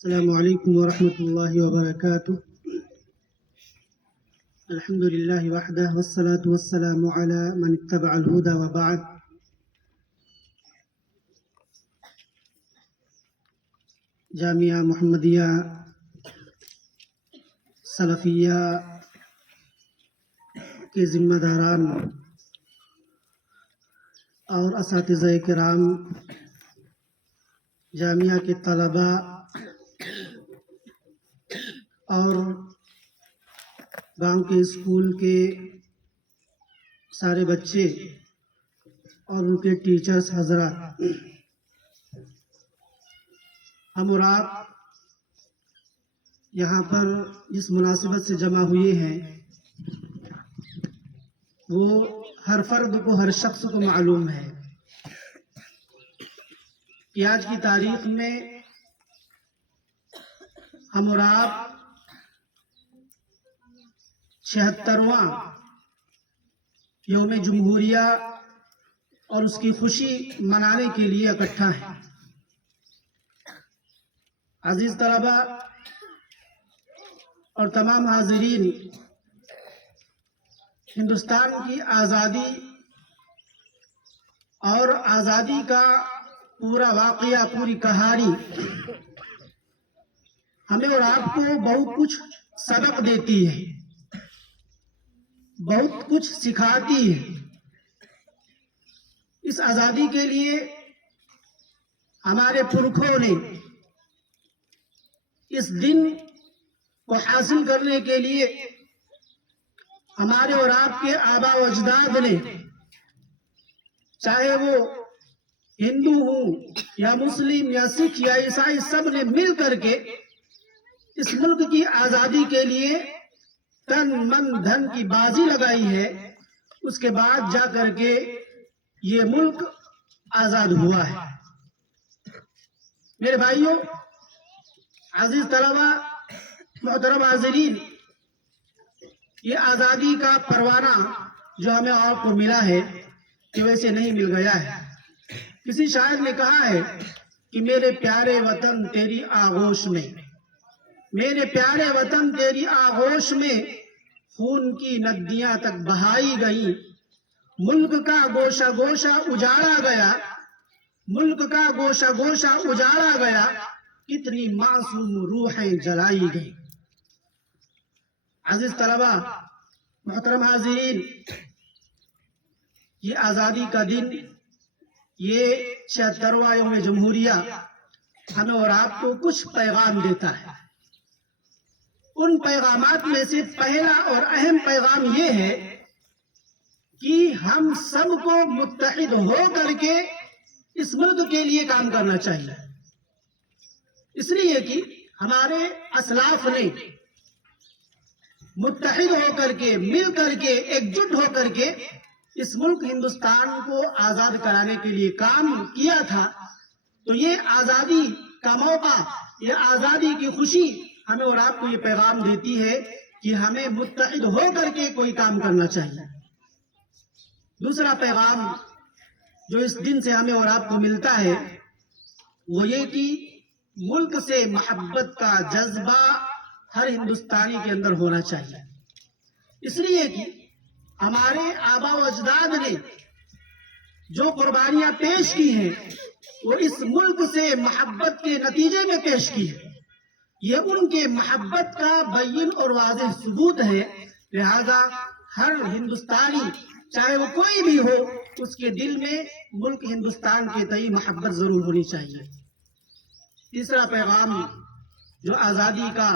السلام علیکم ورحمۃ اللہ وبرکاتہ۔ الحمد للہ وحدہ والصلاة والسلام علی من اتبع الہدى وبعد۔ جامعہ محمدیہ سلفیہ کے ذمہ داران اور اساتذہ کرام، جامعہ کے طلباء اور گاؤں کے اسکول کے سارے بچے اور ان کے ٹیچرز حضرات، ہم اور آپ یہاں پر جس مناسبت سے جمع ہوئے ہیں وہ ہر فرد کو، ہر شخص کو معلوم ہے کہ آج کی تاریخ میں ہم اور آپ 76واں یوم جمہوریہ اور اس کی خوشی منانے کے لیے اکٹھا ہیں۔ عزیز طلباء اور تمام حاضرین، ہندوستان کی آزادی اور آزادی کا پورا واقعہ، پوری کہانی ہمیں اور آپ کو بہت کچھ سبق دیتی ہے، بہت کچھ سکھاتی ہے۔ اس آزادی کے لیے ہمارے پرکھوں نے، اس دن کو حاصل کرنے کے لیے ہمارے اور آپ کے آباء و اجداد نے، چاہے وہ ہندو ہوں یا مسلم یا سکھ یا عیسائی، سب نے مل کر کے اس ملک کی آزادی کے لیے تن من دھن کی بازی لگائی ہے۔ اس کے بعد جا کر کے یہ ملک آزاد ہوا ہے۔ میرے بھائیوں، عزیز طلباء، محترم حاضرین، یہ آزادی کا پروانہ جو ہمیں آپ کو ملا ہے کہ ویسے نہیں مل گیا ہے۔ کسی شاعر نے کہا ہے کہ میرے پیارے وطن تیری آغوش میں، میرے پیارے وطن تیری آغوش میں، خون کی ندیاں تک بہائی گئیں، ملک کا گوشہ گوشہ اجاڑا گیا، ملک کا گوشہ گوشہ اجاڑا گیا، کتنی معصوم روحیں جلائی گئیں۔ عزیز طلباء، محترم حاضرین، یہ آزادی کا دن، یہ 76واں یوم جمہوریہ ہمیں اور آپ کو کچھ پیغام دیتا ہے۔ ان پیغامات میں سے پہلا اور اہم پیغام یہ ہے کہ ہم سب کو متحد ہو کر کے اس ملک کے لیے کام کرنا چاہیے۔ اس لیے کہ ہمارے اسلاف نے متحد ہو کر کے، مل کر کے، ایک جٹ ہو کر کے اس ملک ہندوستان کو آزاد کرانے کے لیے کام کیا تھا۔ تو یہ آزادی کا موقع، یہ آزادی کی خوشی ہمیں اور آپ کو یہ پیغام دیتی ہے کہ ہمیں متحد ہو کر کے کوئی کام کرنا چاہیے۔ دوسرا پیغام جو اس دن سے ہمیں اور آپ کو ملتا ہے وہ یہ کہ ملک سے محبت کا جذبہ ہر ہندوستانی کے اندر ہونا چاہیے۔ اس لیے کہ ہمارے آباء و اجداد نے جو قربانیاں پیش کی ہیں وہ اس ملک سے محبت کے نتیجے میں پیش کی ہے۔ یہ ان کے محبت کا بین اور واضح ثبوت ہے۔ لہذا ہر ہندوستانی، چاہے وہ کوئی بھی ہو، اس کے دل میں ملک ہندوستان کے تئیں محبت ضرور ہونی چاہیے۔ تیسرا پیغام جو آزادی کا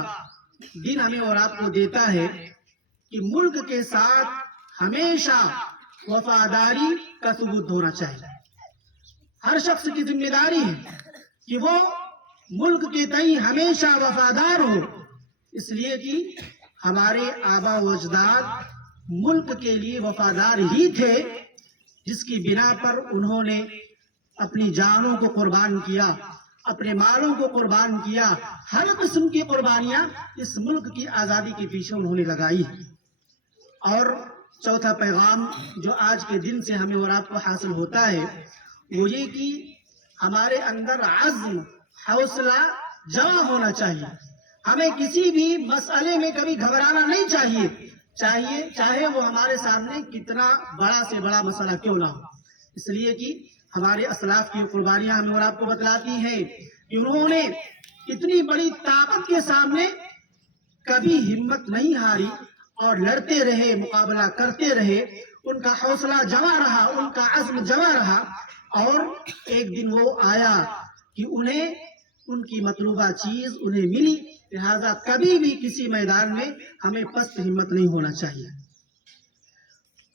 دن ہمیں اور آپ کو دیتا ہے کہ ملک کے ساتھ ہمیشہ وفاداری کا ثبوت ہونا چاہیے۔ ہر شخص کی ذمہ داری ہے کہ وہ ملک کے تئیں ہمیشہ وفادار ہو، اس لیے کہ ہمارے آباء و اجداد ملک کے لیے وفادار ہی تھے، جس کی بنا پر انہوں نے اپنی جانوں کو قربان کیا، اپنے مالوں کو قربان کیا، ہر قسم کی قربانیاں اس ملک کی آزادی کے پیچھے انہوں نے لگائی۔ اور چوتھا پیغام جو آج کے دن سے ہمیں اور آپ کو حاصل ہوتا ہے وہ یہ کہ ہمارے اندر عزم، حوصلہ जमा होना चाहिए। हमें किसी भी मसले में कभी घबराना नहीं चाहिए, चाहे वो हमारे सामने कितना बड़ा से बड़ा मसला क्यों ना हो। इसलिए कि हमारे असलाफ की कुर्बानियां हमें और आपको बतलाती हैं कि उन्होंने इतनी बड़ी ताकत के सामने कभी हिम्मत नहीं हारी और लड़ते रहे, मुकाबला करते रहे। उनका हौसला जमा रहा, उनका अज़्म जमा रहा, और एक दिन वो आया कि उन्हें उनकी मतलूबा चीज उन्हें मिली। लिहाजा कभी भी किसी मैदान में हमें पस्त हिम्मत नहीं होना चाहिए।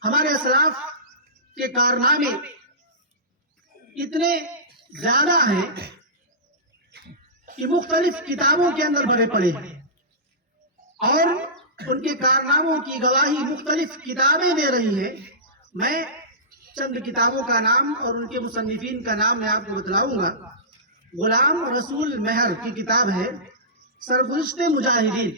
हमारे असलाफ के कारनामे इतने ज्यादा हैं कि मुख्तलिफ किताबों के अंदर भरे पड़े हैं, और उनके कारनामों की गवाही मुख्तलिफ किताबें दे रही है। मैं चंद किताबों का नाम और उनके मुसन्निफीन का नाम मैं आपको बतलाऊंगा। गुलाम रसूल मेहर की किताब है सरगुज़श्ते मुजाहिदीन,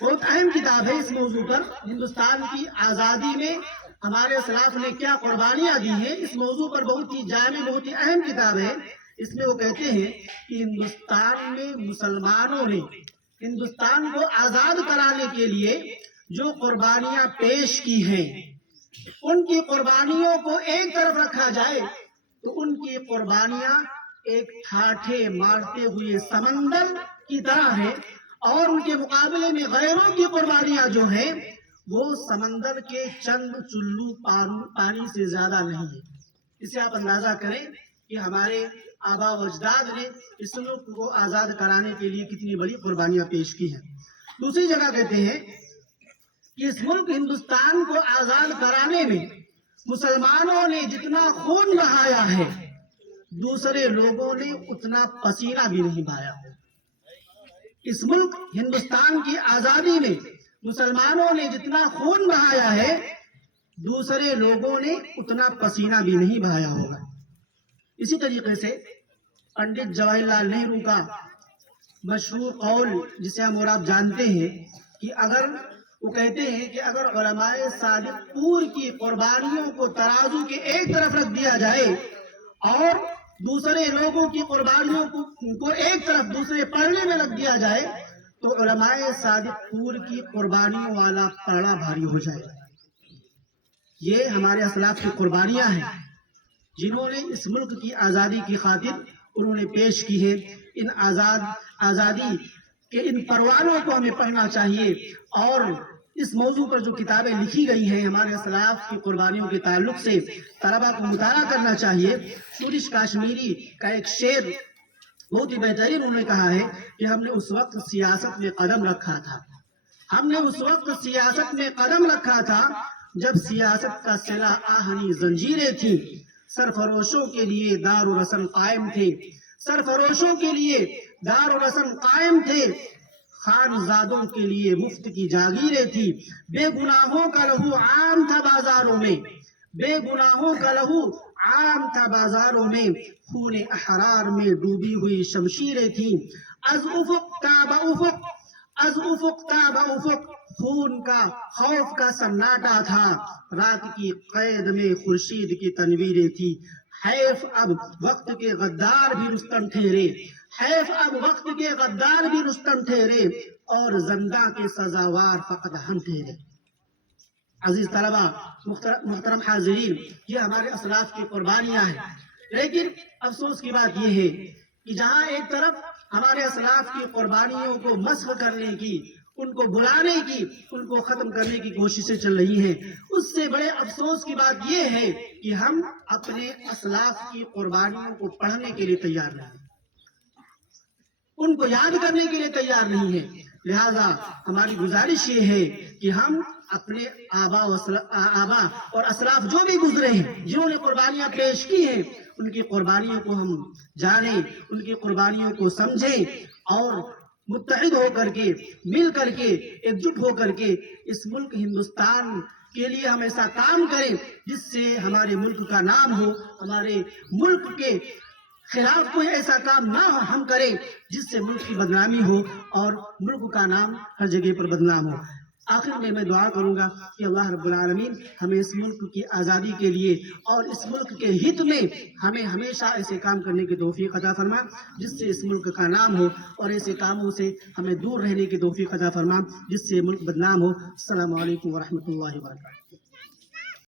बहुत अहम किताब है इस मौजू पर। हिंदुस्तान की आज़ादी में हमारे असलाफ ने क्या कुर्बानियां दी हैं, इस मौजू पर बहुत ही जामे, बहुत ही अहम किताब है। इसमें वो कहते हैं कि हिंदुस्तान में मुसलमानों ने हिंदुस्तान को आज़ाद कराने के लिए जो कुर्बानियां पेश की हैं, उनकी कुर्बानियों को एक तरफ रखा जाए तो उनकी कुर्बानियां एक ठाठे मारते हुए समंदर की तरह है, और उनके मुकाबले में गैरों की कुर्बानियां जो हैं वो समंदर के चंद चुल्लू पानी से ज्यादा नहीं है। इसे आप अंदाजा करें कि हमारे आबा व अजदाद ने इस मुल्क को आजाद कराने के लिए कितनी बड़ी कुर्बानियां पेश की हैं। दूसरी जगह कहते हैं कि इस मुल्क हिंदुस्तान को आजाद कराने में मुसलमानों ने जितना खून बहाया है, दूसरे लोगों ने उतना पसीना भी नहीं बहाया। इस मुल्क हिंदुस्तान की आजादी में मुसलमानों ने जितना खून बहाया है, दूसरे लोगों ने उतना पसीना भी नहीं बहाया होगा। इसी तरीके से पंडित जवाहरलाल नेहरू का मशहूर कौल, जिसे हम और आप जानते हैं, कि अगर वो कहते हैं कि अगर उलमाए सादिक़ूर की कुर्बानियों को तराजू के एक तरफ रख दिया जाए और दूसरे लोगों की कुर्बानियों को एक तरफ दूसरे पलड़े में रख दिया जाए, तो उलमाए सादिक़ूर की कुर्बानियों वाला पलड़ा भारी हो जाएगा। ये हमारे असलाफ की कुर्बानियां हैं जिन्होंने इस मुल्क की आज़ादी की खातिर उन्होंने पेश की है। इन आज़ादी के इन परवानों को हमें पढ़ना चाहिए, और इस मौजू पर जो किताबें लिखी गई हैं हमारे असलाफ की कुर्बानियों के ताल्लुक से तलबा को मुताला करना चाहिए। सूरिश काश्मीरी का एक शेर बहुत ही बेहतरीन उन्होंने कहा है कि हमने उस वक्त सियासत में कदम रखा था, हमने उस वक्त सियासत में कदम रखा था जब सियासत का सिला आहनी जंजीरें थी। सरफरोशों के लिए दारुल रसम कायम थे, सरफरोशों के लिए दारुल रसम कायम थे, खानजादों के लिए मुफ्त की जागीरें थी। बेगुनाहों का लहू आम था बाजारों में, बेगुनाहों का लहू आम था बाजारों में, खून अहरार में डूबी हुई शमशीरें थी। अज उफुक ताबा उफुक, अज उफुक ताबा उफुक, खून का खौफ का सन्नाटा था। रात की कैद में खुर्शीद की तनवीरें थी। हैफ अब वक्त के गद्दार भी रुस्तम ठहरे, हैफ अब वक्त के गद्दार भी रुस्तम ठहरे, और जंदा के सजावार फकत हम ठहरे। अजीज तलबा, मुहतरम हाजिरीन, ये हमारे असलाफ की कुर्बानियां हैं। लेकिन अफसोस की बात यह है कि जहां एक तरफ हमारे असलाफ की कुर्बानियों को मस्ख करने की, उनको बुलाने की, उनको खत्म करने की कोशिशें चल रही हैं, उससे बड़े अफसोस की बात यह है कि हम अपने असलाफ की कुर्बानियों को पढ़ने के लिए तैयार नहीं, उनको याद करने के लिए तैयार नहीं है। लिहाजा हमारी गुजारिश ये है कि हम अपने आबा और असलाफ जो भी गुजरे हैं, जिन्होंने कुर्बानियां पेश की हैं, उनकी कुर्बानियों को हम जानें, उनकी कुर्बानियों को समझें, और मुत्तहिद होकर के, मिल करके, एकजुट होकर के इस मुल्क हिंदुस्तान के लिए हम ऐसा काम करें जिससे हमारे मुल्क का नाम हो, हमारे मुल्क के खिलाफ कोई ऐसा काम ना हम करें जिससे मुल्क की बदनामी हो और मुल्क का नाम हर जगह पर बदनाम हो। آخر میں دعا کروں گا کہ اللہ رب العالمین ہمیں اس ملک کی آزادی کے لیے اور اس ملک کے ہت میں ہمیں ہمیشہ ایسے کام کرنے کی توفیق عطا فرما جس سے اس ملک کا نام ہو، اور ایسے کاموں سے ہمیں دور رہنے کی توفیق عطا فرما جس سے ملک بدنام ہو۔ السلام علیکم ورحمۃ اللہ وبرکاتہ۔